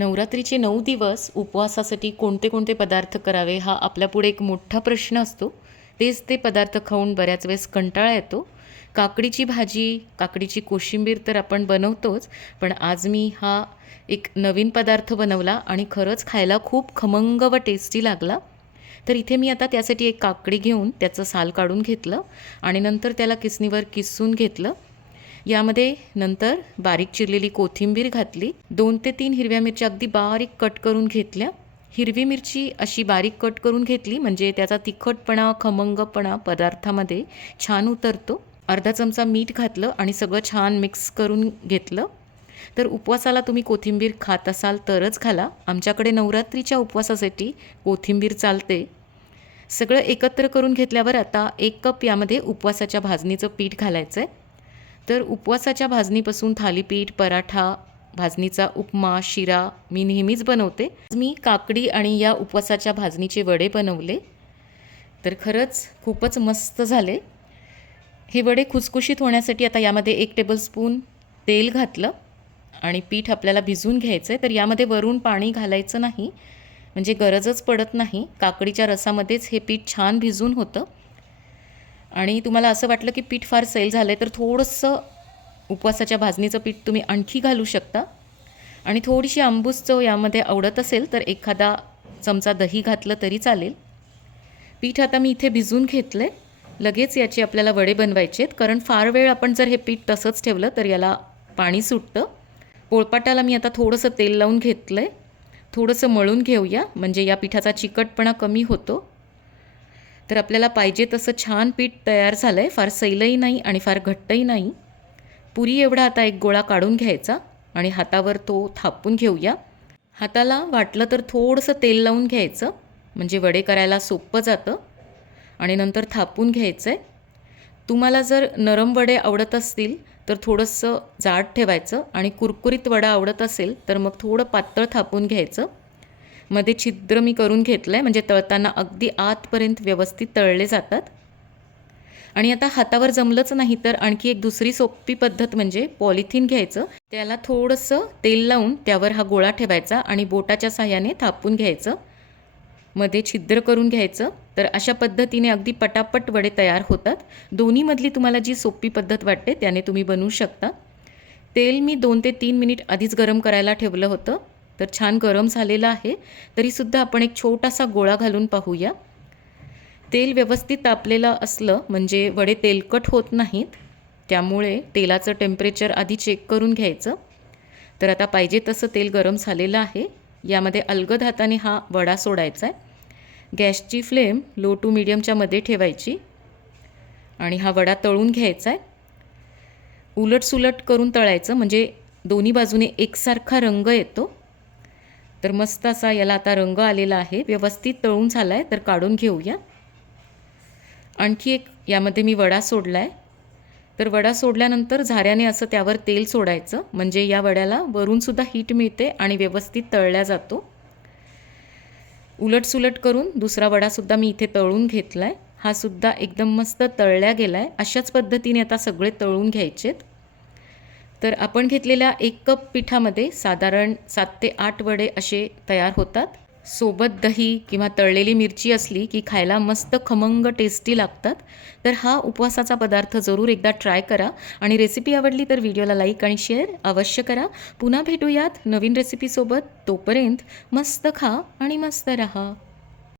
नवरात्रीचे 9 दिवस उपवासासाठी कोणते कोणते पदार्थ करावे हा आपल्यापुढे एक मोठा प्रश्न असतो. तेच ते पदार्थ खाऊन बऱ्याच वेळेस कंटाळा येतो. काकडीची भाजी, काकडीची कोशिंबीर तर आपण बनवतोच, पण आज मी हा एक नवीन पदार्थ बनवला आणि खरंच खायला खूप खमंग व टेस्टी लागला. तर इथे मी आता त्यासाठी एक काकडी घेऊन त्याचं साल काढून घेतलं आणि नंतर त्याला किसणीवर किसून घेतलं. यामध्ये नंतर बारीक चिरलेली कोथिंबीर घातली, 2 ते 3 हिरव्या मिरच्या अगदी बारीक कट करून घेतल्या. हिरवी मिरची अशी बारीक कट करून घेतली म्हणजे त्याचा तिखटपणा, खमंगपणा पदार्थामध्ये छान उतरतो. अर्धा चमचा मीठ घातलं आणि सगळं छान मिक्स करून घेतलं. तर उपवासाला तुम्ही कोथिंबीर खात असाल तरच घाला. आमच्याकडे नवरात्रीच्या उपवासासाठी कोथिंबीर चालते. सगळं एकत्र करून घेतल्यावर आता 1 कप यामध्ये उपवासाच्या भाजणीचं पीठ घालायचं आहे. तर उपवासाच्या भाजणीपासून थालीपीठ, पराठा, भाजणीचा उपमा, शिरा मी नेहमीच बनवते. मी काकडी आणि या उपवासाच्या भाजणीचे वडे बनवले, तर खरंच खूपच मस्त झाले. हे वडे खुसखुशीत होण्यासाठी आता यामध्ये 1 टेबलस्पून तेल घातलं आणि पीठ आपल्याला भिजवून घ्यायचं आहे. तर यामध्ये वरून पाणी घालायचं नाही, म्हणजे गरजच पडत नाही. काकडीच्या रसामध्येच हे पीठ छान भिजून होतं. आणि तुम्हाला असं वाटलं की पीठ फार सैल झालं आहे तर थोडंसं उपवासाच्या भाजणीचं पीठ तुम्ही आणखी घालू शकता. आणि थोडीशी आंबूस चव यामध्ये आवडत असेल तर एखादा चमचा दही घातलं तरी चालेल. पीठ आता मी इथे भिजून घेतलं आहे. लगेच याचे आपल्याला वडे बनवायचे आहेत, कारण फार वेळ आपण जर हे पीठ तसंच ठेवलं तर याला पाणी सुटतं. पोळपाटाला मी आता थोडंसं तेल लावून घेतलं आहे. थोडंसं मळून घेऊया म्हणजे या पिठाचा चिकटपणा कमी होतो. तर आपल्याला पाहिजे तसं छान पीठ तयार झालं आहे. फार सैलही नाही आणि फार घट्टही नाही. पुरी एवढा आता एक गोळा काढून घ्यायचा आणि हातावर तो थापून घेऊया. हाताला वाटलं तर थोडंसं तेल लावून घ्यायचं म्हणजे वडे करायला सोपं जातं. आणि नंतर थापून घ्यायचं आहे. तुम्हाला जर नरम वडे आवडत असतील तर थोडंसं जाड ठेवायचं आणि कुरकुरीत वडा आवडत असेल तर मग थोडं पातळ थापून घ्यायचं. मध्ये छिद्र मी करून घेतलं आहे म्हणजे तळताना अगदी आतपर्यंत व्यवस्थित तळले जातात. आणि आता हातावर जमलंच नाही तर आणखी एक दुसरी सोपी पद्धत म्हणजे पॉलिथिन घ्यायचं, त्याला थोडंसं तेल लावून त्यावर हा गोळा ठेवायचा आणि बोटाच्या साहाय्याने थापून घ्यायचं, मध्ये छिद्र करून घ्यायचं. तर अशा पद्धतीने अगदी पटापट वडे तयार होतात. दोन्हीमधली तुम्हाला जी सोपी पद्धत वाटते त्याने तुम्ही बनवू शकता. तेल मी 2 ते 3 मिनिट आधीच गरम करायला ठेवलं होतं, तर छान गरम झालेलं आहे. तरीसुद्धा आपण एक छोटासा गोळा घालून पाहूया. तेल व्यवस्थित तापलेलं असलं म्हणजे वडे तेलकट होत नाहीत, त्यामुळे तेलाचं टेम्परेचर आधी चेक करून घ्यायचं. तर आता पाहिजे तसं तेल गरम झालेलं आहे. यामध्ये अलगद हाताने हा वडा सोडायचा आहे. गॅसची फ्लेम लो टू मीडियमच्या मध्ये ठेवायची आणि हा वडा तळून घ्यायचा आहे. उलटसुलट करून तळायचं म्हणजे दोन्ही बाजूने एकसारखा रंग येतो. तर मस्त असा याला आता रंग आलेला आहे, व्यवस्थित तळून झाला आहे. तर काढून घेऊया. आणखी एक यामध्ये मी वडा सोडला आहे. तर वडा सोडल्यानंतर झाऱ्याने असं त्यावर तेल सोडायचं म्हणजे या वड्याला वरूनसुद्धा हीट मिळते आणि व्यवस्थित तळल्या जातो. उलटसुलट करून दुसरा वडासुद्धा मी इथे तळून घेतला आहे. हा सुद्धा एकदम मस्त तळल्या गेला आहे. अशाच पद्धतीने आता सगळे तळून घ्यायचेत. तर आपण घेतलेल्या 1 कप पिठामध्ये साधारण 7 ते 8 वडे असे तयार होतात. सोबत दही किंवा तळलेली मिरची असली की खायला मस्त खमंग टेस्टी लागतात. तर हा उपवासाचा पदार्थ जरूर एकदा ट्राय करा आणि रेसिपी आवडली तर व्हिडिओला लाईक आणि शेअर अवश्य करा. पुन्हा भेटूयात नवीन रेसिपीसोबत. तोपर्यंत मस्त खा आणि मस्त रहा.